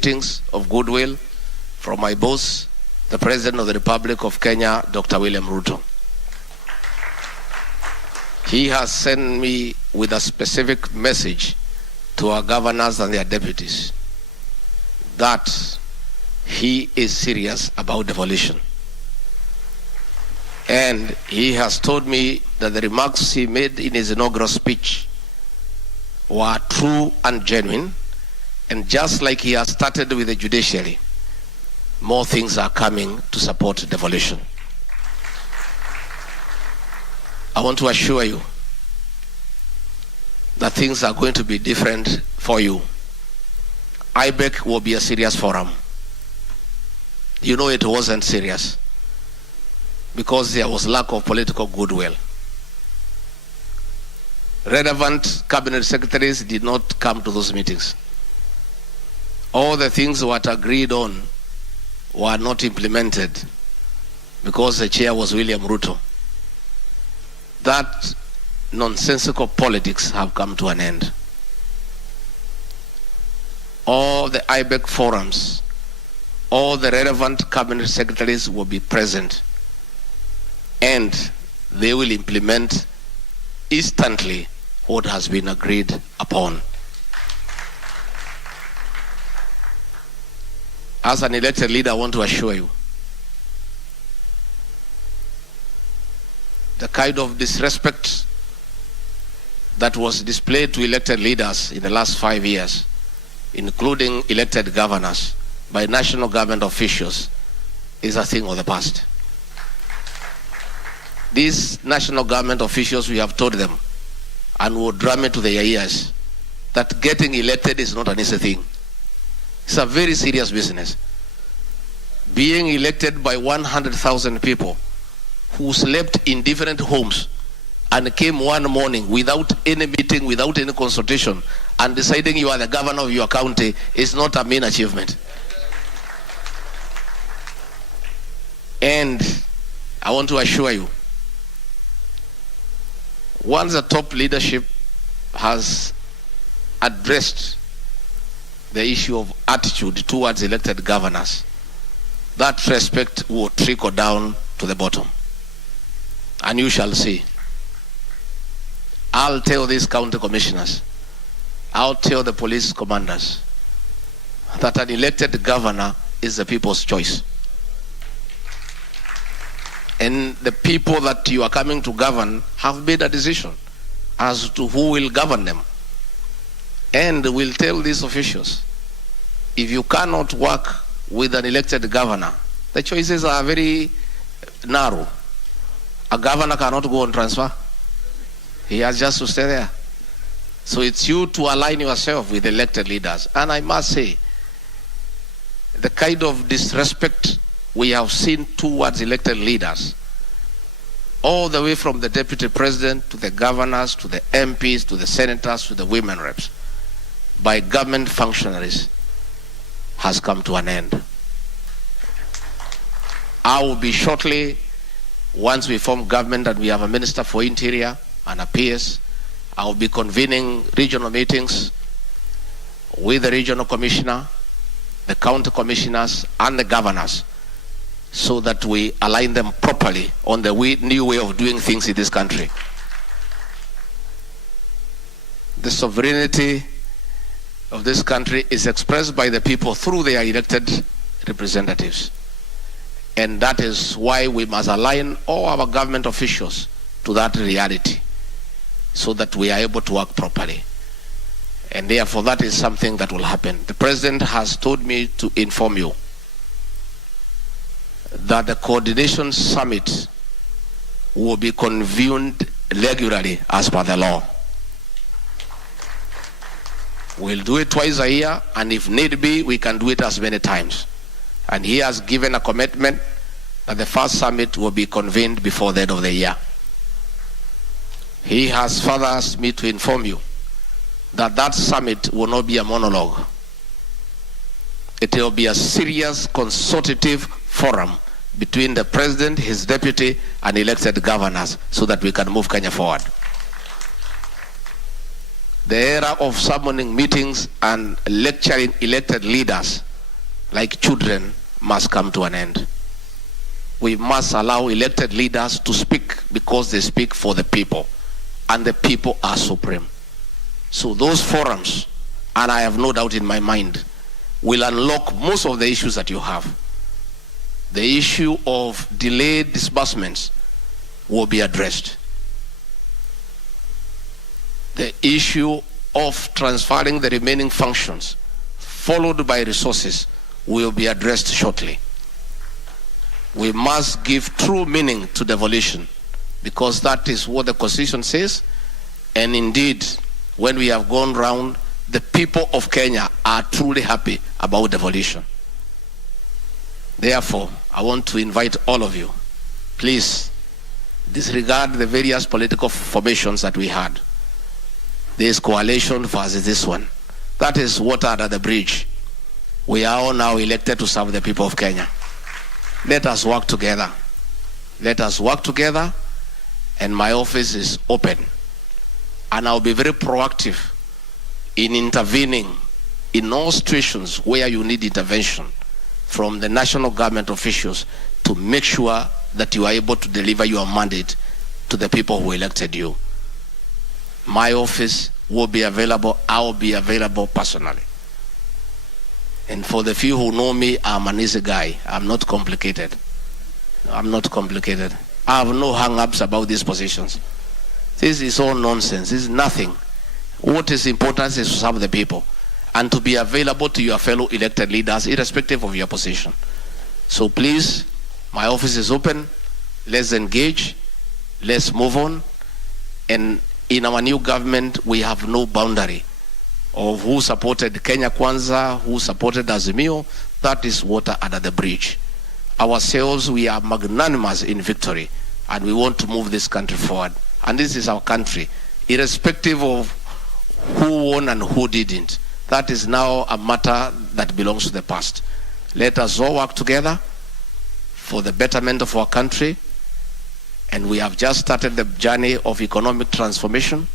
greetings of goodwill from my boss, the President of the Republic of Kenya, Dr. William Ruto. He has sent me with a specific message to our governors and their deputies that he is serious about devolution. And he has told me that the remarks he made in his inaugural speech were true and genuine. And just like he has started with the judiciary, more things are coming to support devolution. I want to assure you that things are going to be different for you. IBEC will be a serious forum. You know it wasn't serious because there was lack of political goodwill. Relevant cabinet secretaries did not come to those meetings. All the things that were agreed on were not implemented because the chair was William Ruto. That nonsensical politics have come to an end. All the IBEC forums, all the relevant cabinet secretaries will be present, and they will implement instantly what has been agreed upon. As an elected leader, I want to assure you, the kind of disrespect that was displayed to elected leaders in the last 5 years, including elected governors by national government officials, is a thing of the past. These national government officials, we have told them, and will drum it to their ears, that getting elected is not an easy thing. It's a very serious business. Being elected by 100,000 people who slept in different homes and came one morning without any meeting, without any consultation, and deciding you are the governor of your county is not a mean achievement. And I want to assure you, once the top leadership has addressed the issue of attitude towards elected governors, that respect will trickle down to the bottom. And you shall see. I'll tell these county commissioners, I'll tell the police commanders that an elected governor is the people's choice. And the people that you are coming to govern have made a decision as to who will govern them. And we'll tell these officials, if you cannot work with an elected governor, the choices are very narrow. A governor cannot go on transfer. He has just to stay there. So it's you to align yourself with elected leaders. And I must say, the kind of disrespect we have seen towards elected leaders, all the way from the deputy president to the governors, to the MPs, to the senators, to the women reps, by government functionaries, has come to an end. I will be shortly, once we form government and we have a minister for interior and a PS, I will be convening regional meetings with the regional commissioner, the county commissioners, and the governors, so that we align them properly on the new way of doing things in this country. The sovereignty of this country is expressed by the people through their elected representatives. And that is why we must align all our government officials to that reality so that we are able to work properly. And therefore, that is something that will happen. The President has told me to inform you that the coordination summit will be convened regularly as per the law. We'll do it twice a year, and if need be, we can do it as many times. And he has given a commitment that the first summit will be convened before the end of the year. He has further asked me to inform you that that summit will not be a monologue. It will be a serious consultative forum between the president, his deputy, and elected governors so that we can move Kenya forward. The era of summoning meetings and lecturing elected leaders like children, must come to an end. We must allow elected leaders to speak because they speak for the people, and the people are supreme. So those forums, and I have no doubt in my mind, will unlock most of the issues that you have. The issue of delayed disbursements will be addressed. The issue of transferring the remaining functions, followed by resources, will be addressed shortly. We must give true meaning to devolution, because that is what the Constitution says. And indeed, when we have gone round, the people of Kenya are truly happy about devolution. Therefore, I want to invite all of you, please disregard the various political formations that we had. This coalition versus this one. That is water under the bridge. We are all now elected to serve the people of Kenya. Let us work together. Let us work together, and my office is open. And I'll be very proactive in intervening in all situations where you need intervention from the national government officials to make sure that you are able to deliver your mandate to the people who elected you. My office will be available. I will be available personally. And for the few who know me, I'm an easy guy. I'm not complicated. I'm not complicated. I have no hang-ups about these positions. This is all nonsense. This is nothing. What is important is to serve the people and to be available to your fellow elected leaders, irrespective of your position. So please, my office is open. Let's engage. Let's move on. And in our new government, we have no boundary of who supported Kenya Kwanza, who supported Azimio. That is water under the bridge. Ourselves, we are magnanimous in victory, and we want to move this country forward. And this is our country, irrespective of who won and who didn't. That is now a matter that belongs to the past. Let us all work together for the betterment of our country. And we have just started the journey of economic transformation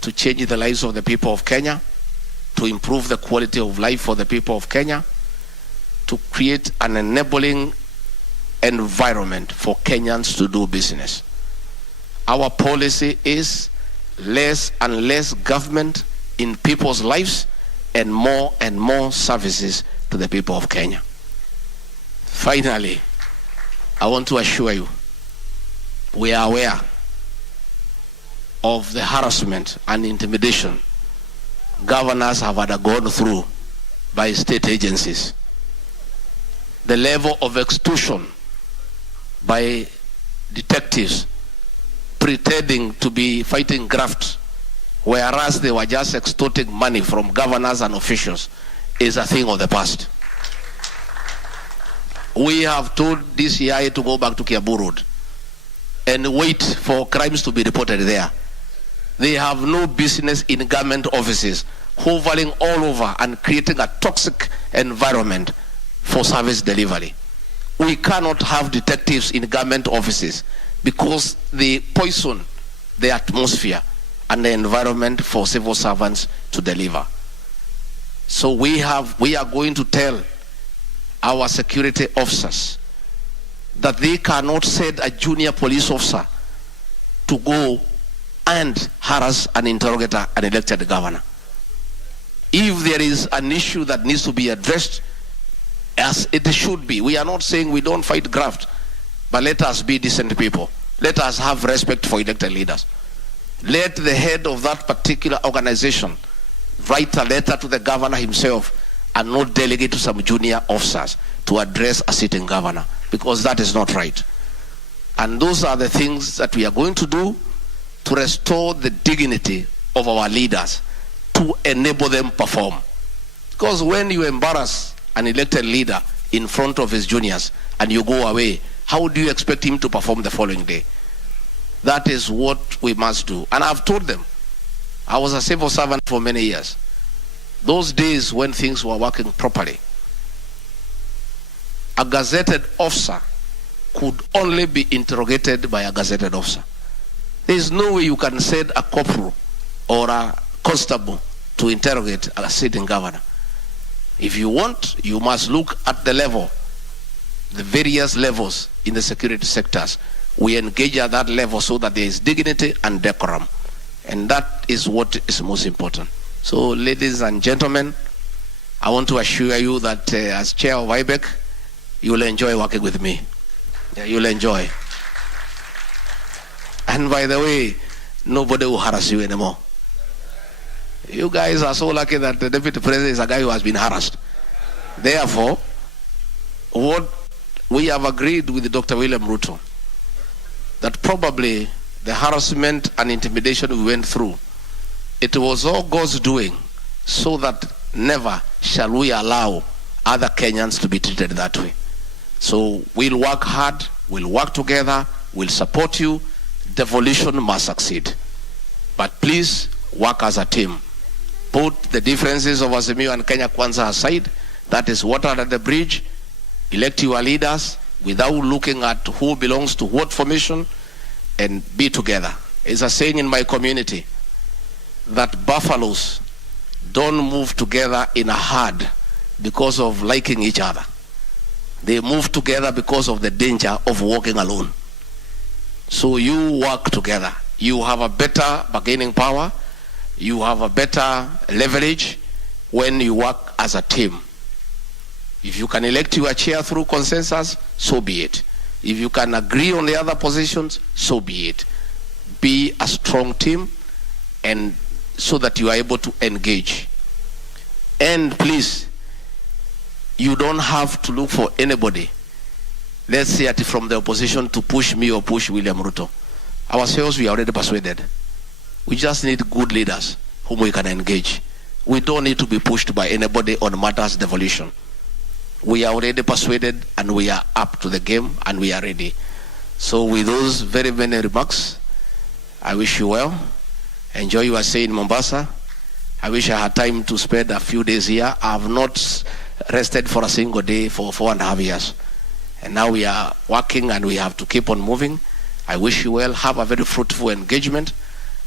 to change the lives of the people of Kenya, to improve the quality of life for the people of Kenya, to create an enabling environment for Kenyans to do business. Our policy is less and less government in people's lives and more services to the people of Kenya. Finally, I want to assure you, we are aware of the harassment and intimidation governors have undergone through by state agencies. The level of extortion by detectives pretending to be fighting graft, whereas they were just extorting money from governors and officials, is a thing of the past. We have told DCI to go back to Kiambu Road and wait for crimes to be reported there. They have no business in government offices, hovering all over and creating a toxic environment for service delivery. We cannot have detectives in government offices because they poison the atmosphere and the environment for civil servants to deliver. So we are going to tell our security officers that they cannot send a junior police officer to go and harass and interrogate an elected governor. If there is an issue that needs to be addressed, as it should be, we are not saying we don't fight graft, but let us be decent people. Let us have respect for elected leaders. Let the head of that particular organization write a letter to the governor himself and not delegate to some junior officers to address a sitting governor, because that is not right. And those are the things that we are going to do to restore the dignity of our leaders, to enable them perform. Because when you embarrass an elected leader in front of his juniors and you go away, how do you expect him to perform the following day? That is what we must do. And I've told them, I was a civil servant for many years. Those days when things were working properly, a gazetted officer could only be interrogated by a gazetted officer. There is no way you can send a corporal or a constable to interrogate a sitting governor. If you want, you must look at the level, the various levels in the security sectors. We engage at that level so that there is dignity and decorum. And that is what is most important. So, ladies and gentlemen, I want to assure you that as chair of IBEC, you will enjoy working with me. Yeah, you'll enjoy. And by the way, nobody will harass you anymore. You guys are so lucky that the deputy president is a guy who has been harassed. Therefore, what we have agreed with Dr. William Ruto, that probably the harassment and intimidation we went through, it was all God's doing, so that never shall we allow other Kenyans to be treated that way. So we'll work hard, we'll work together, we'll support you. Devolution must succeed. But please work as a team. Put the differences of Azimio and Kenya Kwanza aside. That is water under the bridge. Elect your leaders without looking at who belongs to what formation, and be together. It's a saying in my community that buffaloes don't move together in a herd because of liking each other. They move together because of the danger of walking alone. So you work together. You have a better bargaining power. You have a better leverage when you work as a team. If you can elect your chair through consensus, so be it. If you can agree on the other positions, so be it. Be a strong team, and so that you are able to engage. And please, you don't have to look for anybody, let's say from the opposition, to push me or push William Ruto. Ourselves, we are already persuaded. We just need good leaders whom we can engage. We don't need to be pushed by anybody on matters devolution. We are already persuaded, and we are up to the game, and we are ready. So with those very many remarks, I wish you well. Enjoy your stay in Mombasa. I wish I had time to spend a few days here. I have not rested for a single day for 4.5 years. And now we are working, and we have to keep on moving. I wish you well. Have a very fruitful engagement.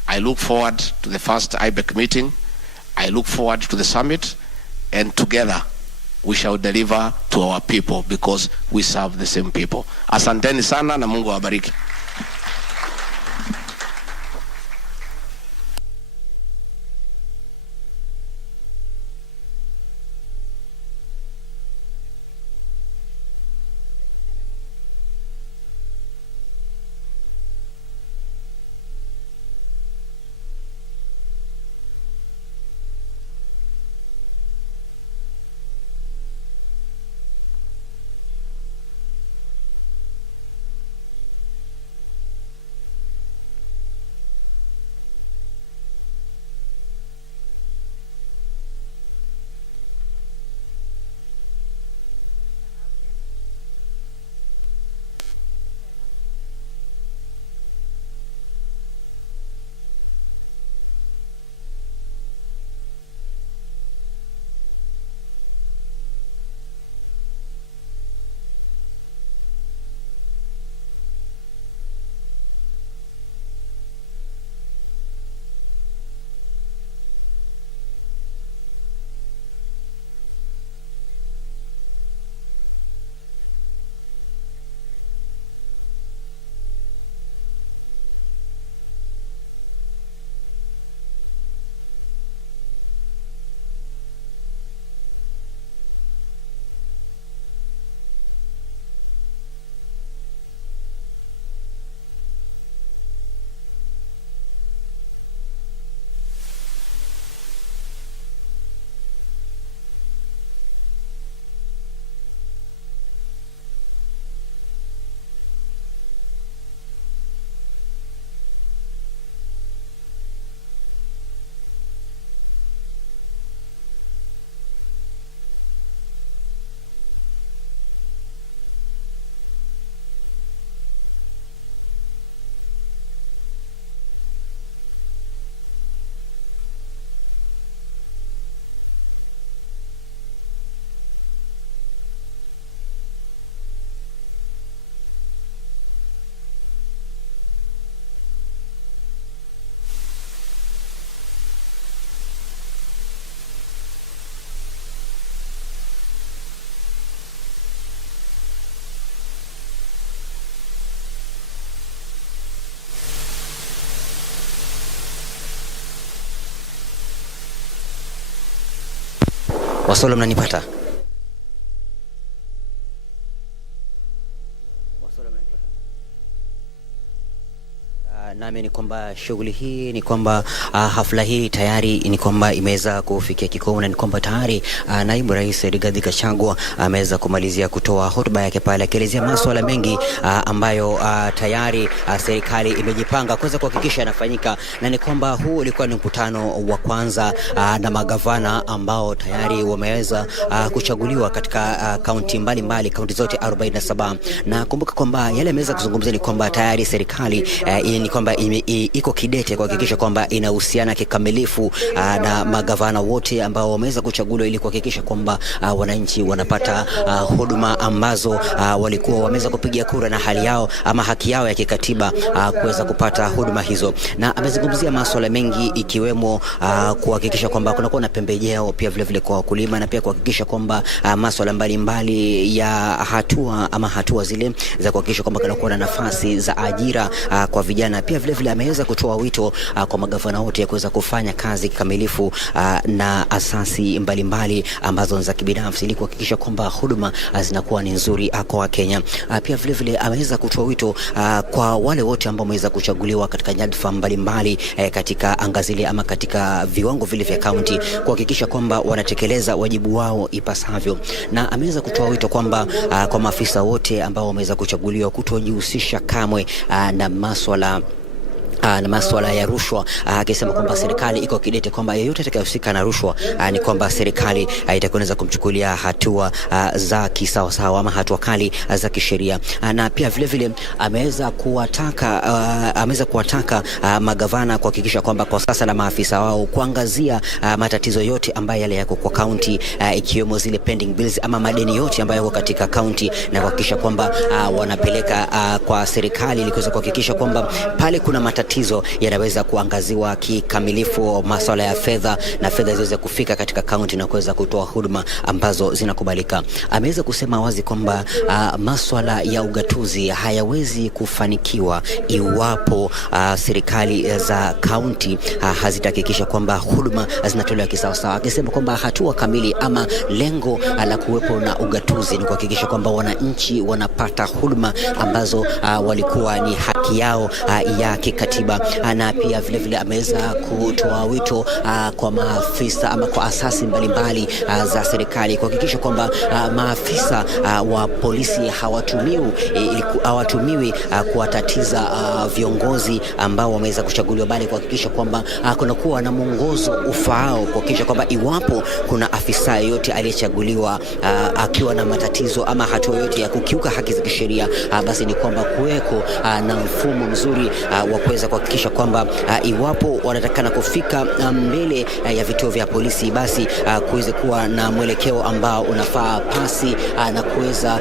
I look forward to the first IBEC meeting. I look forward to the summit. And together, we shall deliver to our people, because we serve the same people. Asanteni sana, na Mungu awabariki. Wasolo, mnanipata? Nami ni kwamba shughuli hii ni kwamba hafla hii tayari ni kwamba imeweza kufikia kikomo, na ni kwamba tayari naibu rais Rigathi Gachagua ameweza kumalizia kutoa hotuba yake pale akielezea masuala mengi ambayo tayari serikali imejipanga kuweza kuhakikisha yanafanyika, na ni kwamba huu ulikuwa ni mkutano wa kwanza na magavana ambao tayari wameweza kuchaguliwa katika kaunti mbalimbali, kaunti zote 47, na kumbuka kwamba yale ameweza kuzungumzia ni kwamba tayari serikali ni kwamba iko kidete kuhakikisha kwamba inahusiana kikamilifu na magavana wote ambao wameweza kuchaguliwa ili kuhakikisha kwamba wananchi wanapata huduma ambazo walikuwa wameweza kupigia kura na hali yao ama haki yao ya kikatiba kuweza kupata huduma hizo. Na amezungumzia masuala mengi ikiwemo kuhakikisha kwamba kunakuwa na pembejeo pia vile kwa wakulima, na pia kuhakikisha kwamba masuala mbalimbali ya hatua zile za kuhakikisha kwamba kunakuwa na nafasi za ajira kwa vijana. Pia vile ameweza kutoa wito kwa magavana wote ya kuweza kufanya kazi kikamilifu na asasi mbalimbali ambazo za kibinafsi ili kuhakikisha kwamba huduma zinakuwa ni nzuri kwa Wakenya. Pia vile ameweza kutoa wito kwa wale wote ambao wameweza kuchaguliwa katika nyadhifa mbalimbali katika angazile ama katika viwango vile vya kaunti kuhakikisha kwamba wanatekeleza wajibu wao ipasavyo. Na ameweza kutoa wito kwamba kwa maafisa wote ambao wameweza kuchaguliwa kutojihusisha kamwe na masuala ya rushwa, akisema kwamba serikali iko kidete kwamba yeyote atakayehusika na rushwa ni kwamba serikali itakwenda kumchukulia hatua za kisawasawa ama hatua kali za kisheria. Na pia vile ameweza kuwataka magavana kuhakikisha kwamba kwa sasa na maafisa wao kuangazia matatizo yote ambayo yale yako kwa county, ikiwemo zile pending bills ama madeni yote ambayo yako katika county, na kuhakikisha kwamba wanapeleka kwa serikali ili kuweza kuhakikisha kwamba pale kuna matatizo yanaweza kuangaziwa kikamilifu, masuala ya fedha na fedha ziweze kufika katika kaunti na kuweza kutoa huduma ambazo zinakubalika. Ameweza kusema wazi kwamba masuala ya ugatuzi hayawezi kufanikiwa iwapo serikali za kaunti hazitahakikisha kwamba huduma zinatolewa kisawasawa, akisema kwamba hatua kamili ama lengo la kuwepo na ugatuzi ni kuhakikisha kwamba wananchi wanapata huduma ambazo walikuwa ni haki yao ya kikatiba. Na pia vile ameweza kutoa wito kwa maafisa ama kwa asasi mbalimbali za serikali kuhakikisha kwamba maafisa wa polisi hawatumiwi kuwatatiza viongozi ambao wameweza kuchaguliwa, bali kuhakikisha kwamba kunakuwa na mwongozo ufaao kuhakikisha kwamba iwapo kuna afisa yote aliyechaguliwa akiwa na matatizo ama hatua yote ya kukiuka haki za kisheria, basi ni kwamba kuweko na mfumo mzuri wa kuweza kuhakikisha kwamba iwapo wanatakana kufika mbele ya vituo vya polisi, basi kuweze kuwa na mwelekeo ambao unafaa pasi na kuweza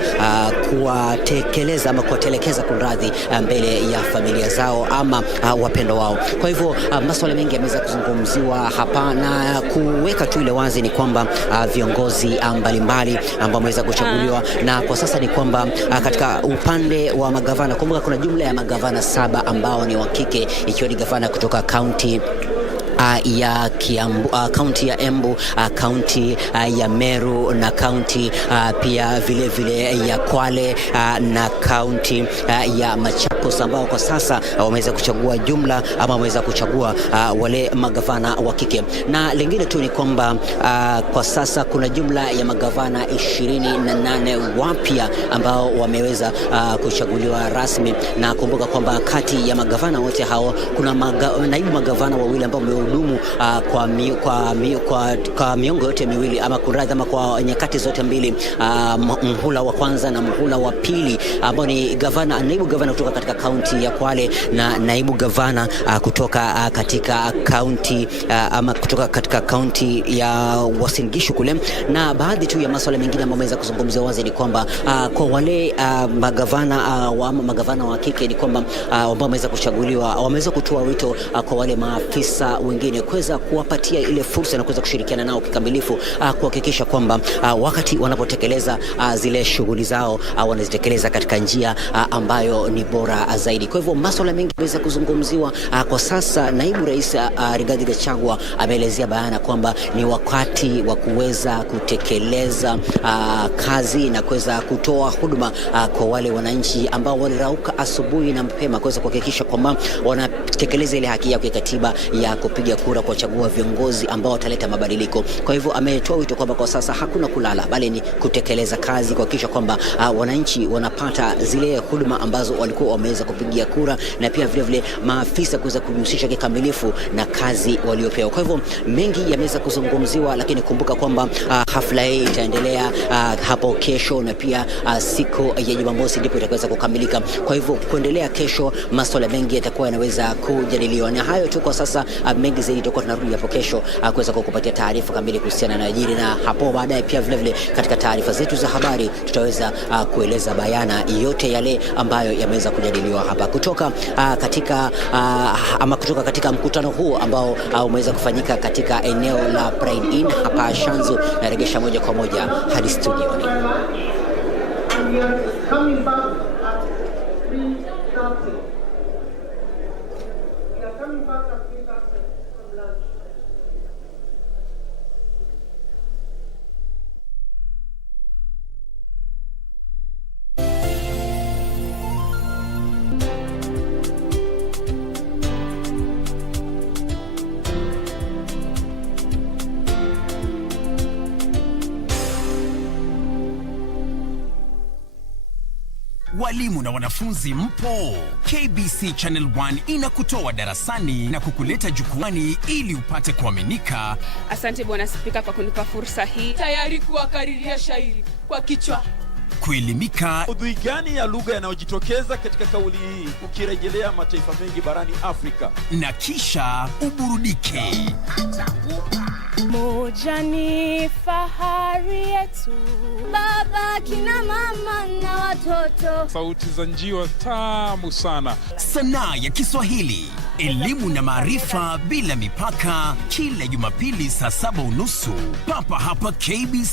kuwatekeleza ama kuwatelekeza kunradhi mbele ya familia zao ama wapendo wao. Kwa hivyo masuala mengi yameweza kuzungumziwa hapa, na kuweka tu ile wazi ni kwamba viongozi mbalimbali ambao wameweza kuchaguliwa, na kwa sasa ni kwamba katika upande wa magavana, kumbuka kuna jumla ya magavana 7 ambao ni wa kike, ikiwa ni gavana kutoka kaunti ya Kiambu, kaunti ya Embu, kaunti ya Meru, na kaunti pia vile ya Kwale, na kaunti ya Machakos, ambao kwa sasa wameweza kuchagua jumla ama wameweza kuchagua wale magavana wa kike. Na lingine tu ni kwamba kwa sasa kuna jumla ya magavana 28 wapya ambao wameweza kuchaguliwa rasmi, na kumbuka kwamba kati ya magavana wote hao kuna naibu magavana wawili ambao wamehudumu kwa miongo yote miwili ama kuradhi ama kwa nyakati zote mbili, mhula wa kwanza na mhula wa pili, ambao ni naibu gavana kutoka katika kaunti ya Kwale na naibu gavana kutoka katika kaunti ama kutoka katika kaunti ya Uasin Gishu kule. Na baadhi tu ya masuala mengine ambayo wameweza kuzungumzia wazi ni kwamba kwa wale magavana wa kike ni kwamba ambao wameweza kuchaguliwa, wameweza kutoa wito kwa wale maafisa wengine kuweza kuwapatia ile fursa na kuweza kushirikiana nao kikamilifu kuhakikisha kwamba wakati wanapotekeleza zile shughuli zao wanazitekeleza katika njia ambayo ni bora zaidi. Kwa hivyo masuala mengi yameweza kuzungumziwa kwa sasa. Naibu Rais Rigathi Gachagua ameelezea bayana kwamba ni wakati wa kuweza kutekeleza kazi na kuweza kutoa huduma kwa wale wananchi ambao walirauka asubuhi na mapema kuweza kuhakikisha kwamba wanatekeleza ile haki yao ya katiba ya kupiga kura kuchagua viongozi ambao wataleta mabadiliko. Kwa hivyo ametoa wito kwamba kwa sasa hakuna kulala, bali ni kutekeleza kazi, kuhakikisha kwamba wananchi wanapata zile huduma ambazo walikuwa wameweza kupigia kura, na pia vile vile maafisa kuweza kujihusisha kikamilifu na kazi waliopewa. Kwa hivyo mengi yameweza kuzungumziwa, lakini kumbuka kwamba hafla hii itaendelea hapo kesho, na pia siku ya Jumamosi ndipo itaweza kukamilika. Kwa hivyo kuendelea kesho, masuala mengi yatakuwa yanaweza kujadiliwa. Na hayo tu kwa sasa, mengi zaidi tutakuwa tunarudi hapo kesho kuweza kukupatia taarifa kamili kuhusiana na ajiri, na hapo baadaye pia vile vile katika taarifa zetu za habari tutaweza kueleza bayana yote yale ambayo yameweza kujadiliwa hapa kutoka katika mkutano huu ambao umeweza kufanyika katika eneo la Pride Inn hapa Shanzu. Na regesha moja kwa moja hadi studio. Walimu na wanafunzi mpo, KBC Channel 1 inakutoa darasani na kukuleta jukwani ili upate kuaminika. Asante Bwana Spika kwa kunipa fursa hii. Tayari kuwakariria shairi kwa kichwa kuelimika. Udhui gani ya lugha yanayojitokeza katika kauli hii ukirejelea mataifa mengi barani Afrika? Na kisha uburudike. Moja ni fahari yetu, baba, kina mama na watoto. Sauti za njiwa tamu sana. Sanaa ya Kiswahili, elimu na maarifa bila mipaka, kila Jumapili saa 7:30 papa hapa KBC.